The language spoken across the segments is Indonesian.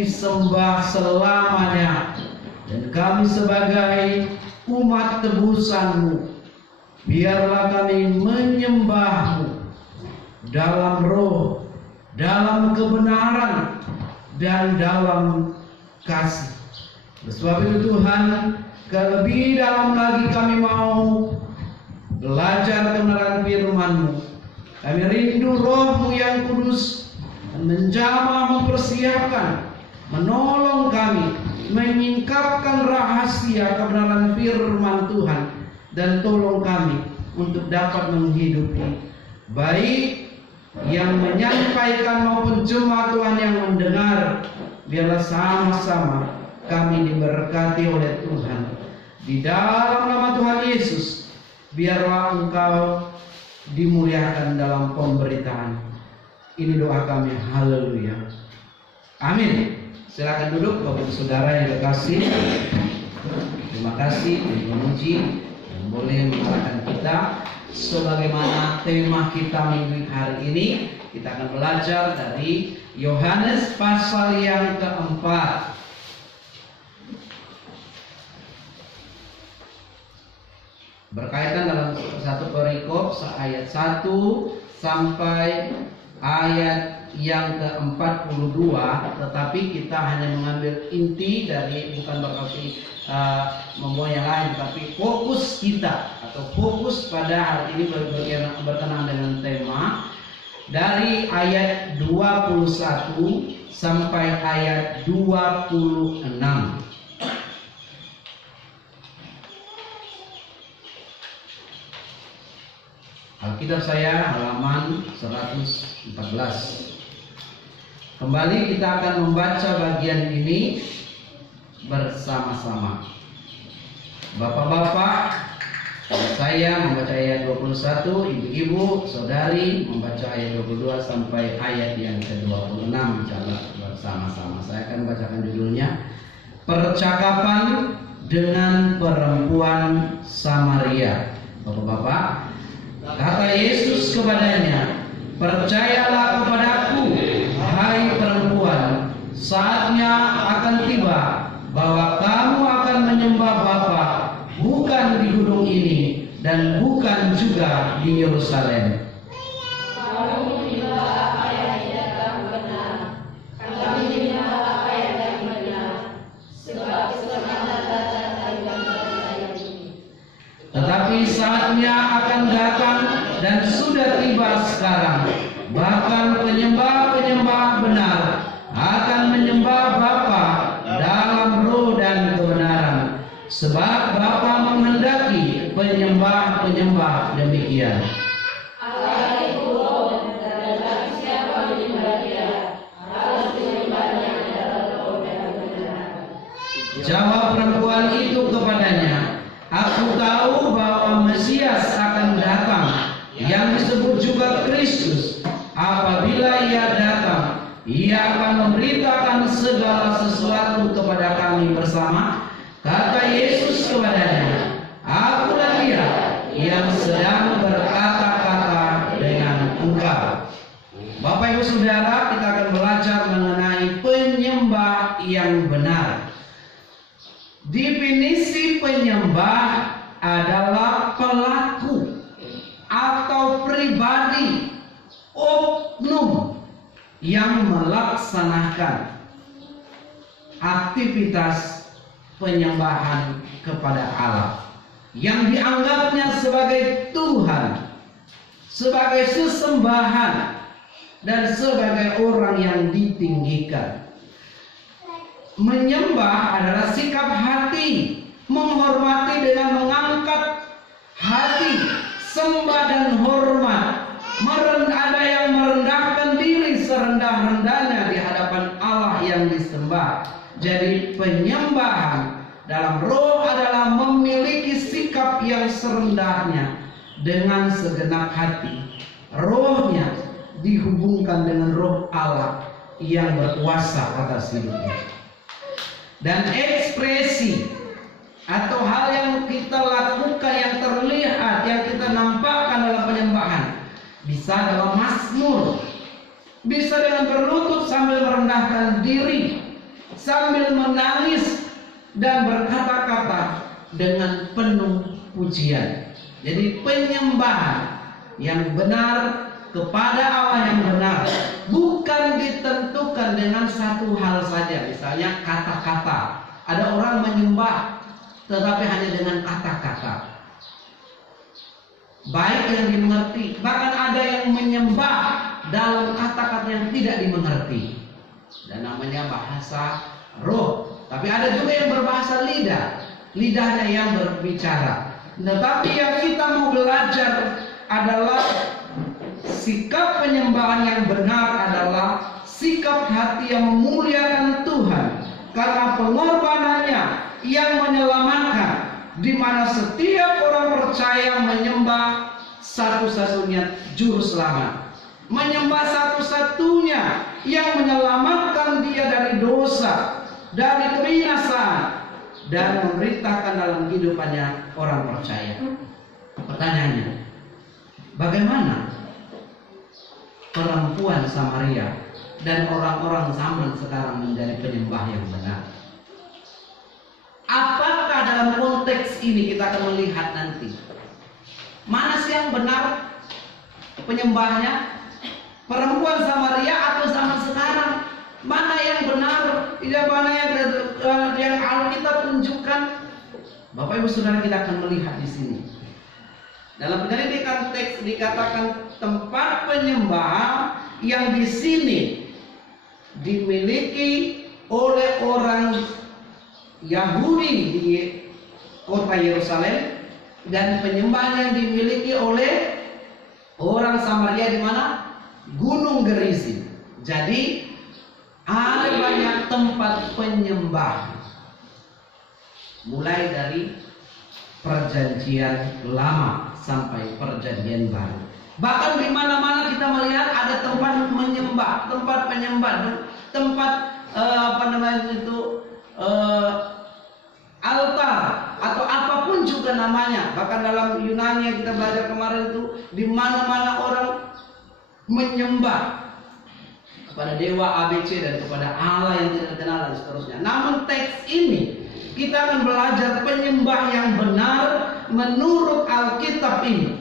disembah selamanya. Dan kami sebagai umat tebusan-Mu, biarlah kami menyembah-Mu dalam roh, dalam kebenaran, dan dalam kasih. Sebab itu Tuhan, lebih dalam lagi kami mau belajar kebenaran firman-Mu. Kami rindu Roh-Mu yang kudus menjamah, mempersiapkan, menolong kami, menyingkapkan rahasia kebenaran firman Tuhan, dan tolong kami untuk dapat menghidupi, baik yang menyampaikan maupun jemaat Tuhan yang mendengar. Biarlah sama-sama kami diberkati oleh Tuhan. Di dalam nama Tuhan Yesus, biarlah Engkau dimuliakan dalam pemberitaan. Ini doa kami. Haleluya. Amin. Silakan duduk Bapak Saudara yang kekasih. Terima kasih memuji dan boleh mengarahkan kita sebagaimana tema kita minggu hari ini. Kita akan belajar dari Yohanes pasal yang keempat. Berkaitan dalam satu perikop ayat 1 sampai ayat yang ke-42, tetapi kita hanya mengambil inti dari, bukan berarti membawa yang lain, tapi fokus kita atau fokus pada hari ini berkenaan dengan tema dari ayat 21 sampai ayat 26. Alkitab saya halaman 114. Kembali kita akan membaca bagian ini bersama-sama. Bapak-bapak, saya membaca ayat 21, ibu-ibu, saudari membaca ayat 22 sampai ayat yang ke-26 bersama-sama. Saya akan bacakan judulnya, Percakapan dengan Perempuan Samaria. Bapak-bapak, kata Yesus kepadanya, percayalah kepadaku, hai perempuan, saatnya akan tiba bahwa kamu akan menyembah Bapa, bukan di gunung ini dan bukan juga di Yerusalem. Kamu menyembah apa yang tidak benar, kami menyembah apa yang benar, sebab keselamatan datang dari bangsa ini. Tetapi saatnya akan datang dan sudah tiba sekarang, bahkan penyembah-penyembah benar akan menyembah Bapa dalam roh dan kebenaran, sebab Bapa menghendaki penyembah-penyembah demikian. Allah itu roh, dan barang siapa menyembah Dia harus menyembahnya dalam roh dan kebenaran. Jawab perempuan itu kepadanya, aku tahu bahwa Mesias akan datang, yang disebut juga Kristus. Apabila Ia datang, Ia akan memberitakan segala sesuatu kepada kami bersama. Kata Yesus kepadanya, akulah Dia yang sedang berkata-kata dengan engkau. Bapak Ibu Saudara, kita akan belajar mengenai penyembah yang benar. Definisi penyembah adalah pelaku atau pribadi, oknum yang melaksanakan aktivitas penyembahan kepada Allah yang dianggapnya sebagai Tuhan, sebagai sesembahan, dan sebagai orang yang ditinggikan. Menyembah adalah sikap hati, menghormati dengan mengangkat hati, sembah dan hormat. Ada yang merendahkan diri serendah-rendahnya di hadapan Allah yang disembah. Jadi penyembahan dalam roh adalah memiliki sikap yang serendahnya dengan segenap hati. Rohnya dihubungkan dengan roh Allah yang berkuasa atas hidupnya. Dan ekspresi atau hal yang kita lakukan, yang terlihat, yang kita nampakkan dalam penyembahan, bisa dalam mazmur, bisa dengan berlutut sambil merendahkan diri, sambil menangis dan berkata-kata dengan penuh pujian. Jadi penyembahan yang benar kepada Allah yang benar bukan ditentukan dengan satu hal saja. Misalnya kata-kata. Ada orang menyembah tetapi hanya dengan kata-kata, baik yang dimengerti. Bahkan ada yang menyembah dalam kata-kata yang tidak dimengerti, dan namanya bahasa roh. Tapi ada juga yang berbahasa lidah, lidahnya yang berbicara. Tetapi yang kita mau belajar adalah sikap penyembahan yang benar adalah sikap hati yang memuliakan Tuhan karena pengorbanannya yang menyelamatkan, di mana setiap orang percaya menyembah satu-satunya juru selamat, menyembah satu-satunya yang menyelamatkan dia dari dosa, dari kebinasaan, dan memberitakan dalam kehidupannya orang percaya. Pertanyaannya, bagaimana perempuan Samaria dan orang-orang zaman sekarang menjadi penyembah yang benar? Apakah dalam konteks ini kita akan melihat nanti mana sih yang benar penyembahnya? Perempuan Samaria atau zaman sekarang? Mana yang benar? Tidak, mana yang Alkitab tunjukkan? Bapak Ibu Saudara, kita akan melihat di sini. Dalam penyelidikan teks dikatakan tempat penyembahan yang di sini dimiliki oleh orang Yahudi di kota Yerusalem, dan penyembahan yang dimiliki oleh orang Samaria di mana? Gunung Gerizim. Jadi ada banyak tempat penyembah, mulai dari perjanjian lama sampai perjanjian baru. Bahkan di mana-mana kita melihat ada tempat menyembah, tempat penyembah, tempat altar atau apapun juga namanya. Bahkan dalam Yunani yang kita belajar kemarin itu, di mana-mana orang menyembah kepada dewa ABC dan kepada Allah yang tidak dikenal dan seterusnya. Namun teks ini kita akan belajar penyembah yang benar menurut Alkitab ini.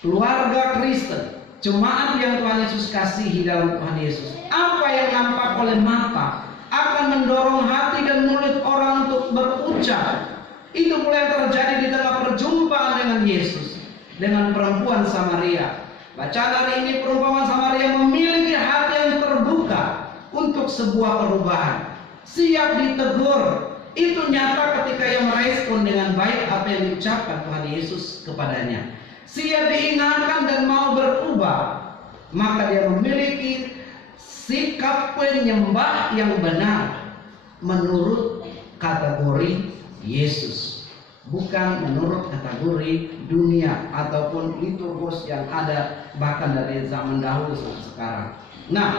Keluarga Kristen, jemaat yang Tuhan Yesus kasihi dalam Tuhan Yesus, apa yang nampak oleh mata akan mendorong hati dan mulut orang untuk berucap. Itu pula yang terjadi di tengah perjumpaan dengan Yesus dengan perempuan Samaria. Bacaan hari ini, perumpamaan Samaria memiliki hati yang terbuka untuk sebuah perubahan, siap ditegur. Itu nyata ketika ia merespon dengan baik apa yang diucapkan Tuhan Yesus kepadanya. Siap diingatkan dan mau berubah, maka dia memiliki sikap penyembah yang benar menurut kategori Yesus, bukan menurut kategori dunia ataupun liturgus yang ada bahkan dari zaman dahulu sampai sekarang. Nah,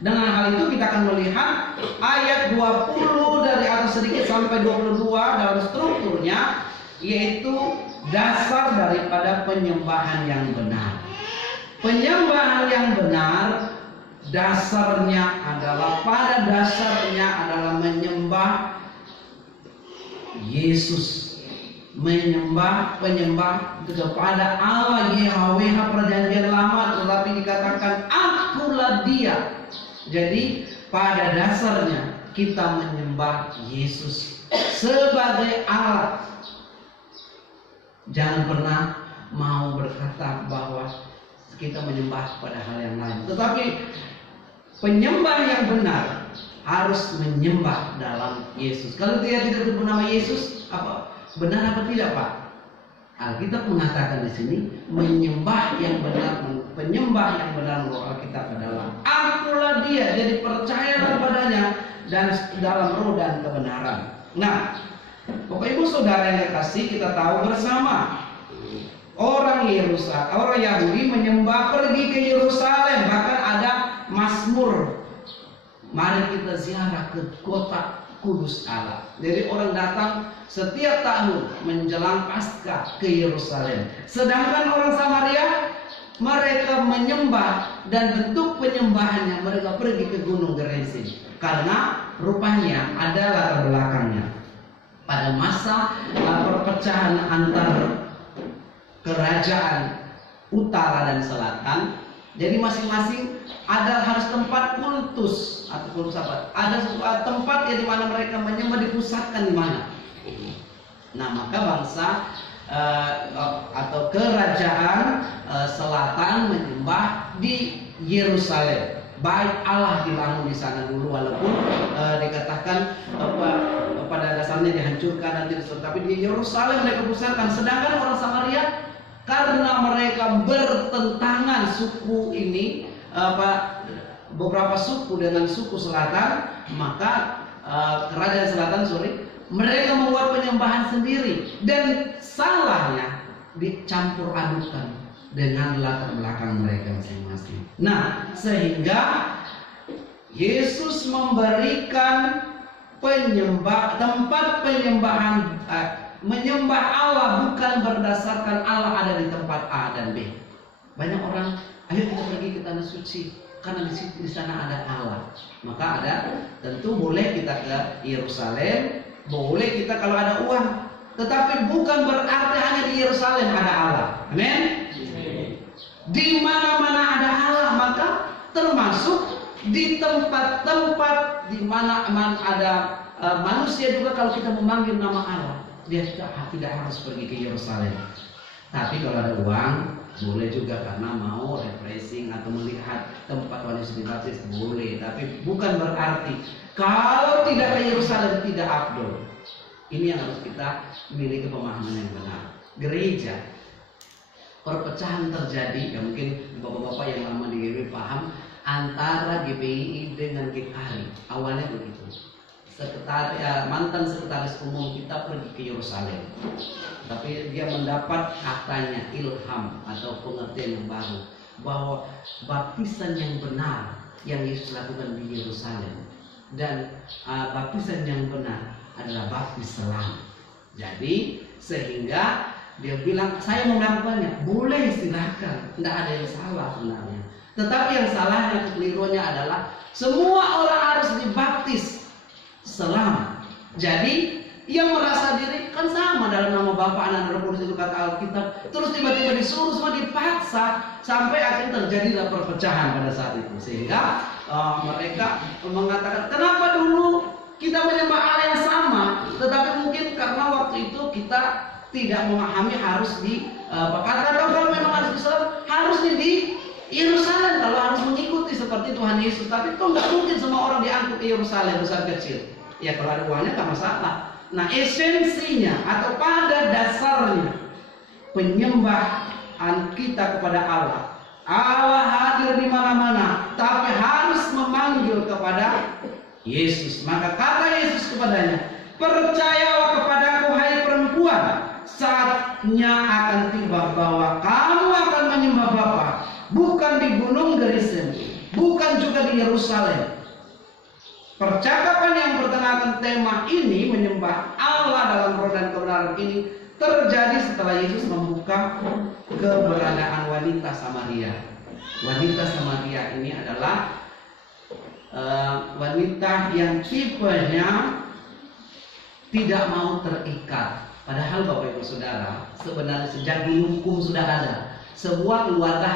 dengan hal itu kita akan melihat ayat 20 dari atas sedikit sampai 22 dalam strukturnya, yaitu dasar daripada penyembahan yang benar. Penyembahan yang benar dasarnya adalah, pada dasarnya adalah menyembah Yesus, menyembah kepada Allah YHWH perjanjian lama, tetapi dikatakan akulah dia. Jadi pada dasarnya kita menyembah Yesus sebagai Allah. Jangan pernah mau berkata bahwa kita menyembah pada hal yang lain. Tetapi penyembah yang benar harus menyembah dalam Yesus. Kalau dia tidak menyebut nama Yesus, apa benar apa tidak, Pak? Alkitab mengatakan di sini menyembah yang benar, penyembah yang benar menurut Alkitab adalah akulah dia. Jadi percayalah padanya dan dalam roh dan kebenaran. Nah, Bapak Ibu Saudara yang kasih, kita tahu bersama orang Yahudi menyembah, pergi ke Yerusalem, bahkan ada Mazmur, mari kita ziarah ke kota kudus Allah. Jadi orang datang setiap tahun menjelang Paskah ke Yerusalem. Sedangkan orang Samaria mereka menyembah dan bentuk penyembahannya mereka pergi ke Gunung Gerizim. Karena rupanya ada latar belakangnya. Pada masa perpecahan antar kerajaan utara dan selatan, jadi masing-masing ada harus tempat kultus atau kultus apa? Ada tempat yang dimana mereka menyembah dipusatkan di mana. Nah, maka bangsa atau kerajaan selatan menyembah di Yerusalem. Bait Allah dibangun di sana dulu, walaupun dikatakan pada dasarnya dihancurkan dan tidak, tapi di Yerusalem mereka pusatkan. Sedangkan orang Samaria, karena mereka bertentangan suku ini, beberapa suku dengan suku selatan, maka kerajaan selatan mereka membuat penyembahan sendiri, dan salahnya dicampur adukan dengan latar belakang mereka masing-masing. Nah, sehingga Yesus memberikan tempat penyembahan, menyembah Allah bukan berdasarkan Allah ada di tempat A dan B. Banyak orang, ayo kita pergi ke tanah suci karena di sana ada Allah. Maka ada, tentu boleh kita ke Yerusalem, boleh kita kalau ada uang, tetapi bukan berarti hanya di Yerusalem ada Allah. Amin. Di mana-mana ada Allah, maka termasuk di tempat-tempat di mana ada manusia juga. Kalau kita memanggil nama Allah, dia tidak harus pergi ke Yerusalem. Tapi kalau ada uang, boleh juga karena mau refreshing atau melihat tempat Tuhan Yesus dibaptis, boleh. Tapi bukan berarti kalau tidak ke Yerusalem tidak afdol. Ini yang harus kita miliki pemahaman yang benar. Gereja, perpecahan terjadi, ya mungkin bapak-bapak yang lama di GPI paham, antara GPI dengan GKI. Awalnya begitu. Mantan sekretaris umum kita pergi ke Yerusalem, tapi dia mendapat katanya ilham atau pengertian yang baru bahwa baptisan yang benar yang Yesus lakukan di Yerusalem dan baptisan yang benar adalah baptis selam. Jadi sehingga dia bilang, saya mau melakukannya, boleh, silahkan, tidak ada yang salah sebenarnya. Tetapi yang salahnya, kekeliruannya adalah semua orang harus dibaptis selam. Jadi yang merasa diri kan sama dalam nama Bapa, Anak, dan Roh Kudus itu kata Alkitab, terus tiba-tiba disuruh semua dipaksa, sampai akhirnya terjadilah perpecahan pada saat itu. Sehingga mereka mengatakan, kenapa dulu kita menyembah Allah yang sama, tetapi mungkin karena waktu itu kita tidak memahami harus kalau memang harus di Yerusalem, harusnya di Yerusalem kalau harus mengikuti seperti Tuhan Yesus. Tapi itu nggak mungkin semua orang diangkut ke Yerusalem besar kecil. Ya kalau ada uangnya nggak masalah. Nah, esensinya atau pada dasarnya penyembahan kita kepada Allah, Allah hadir di mana-mana, tapi harus memanggil kepada Yesus. Maka kata Yesus kepadanya, percayalah kepadaku hai perempuan, saatnya akan tiba bahwa kamu akan menyembah Bapa, bukan di Gunung Gerizim, bukan juga di Yerusalem. Percakapan yang berkenaan tema ini, menyembah Allah dalam roh dan kebenaran ini, terjadi setelah Yesus membuka keberadaan wanita Samaria. Wanita Samaria ini adalah wanita yang tipenya tidak mau terikat. Padahal Bapak Ibu Saudara, sebenarnya sejak dulu hukum sudah ada. Sebuah keluarga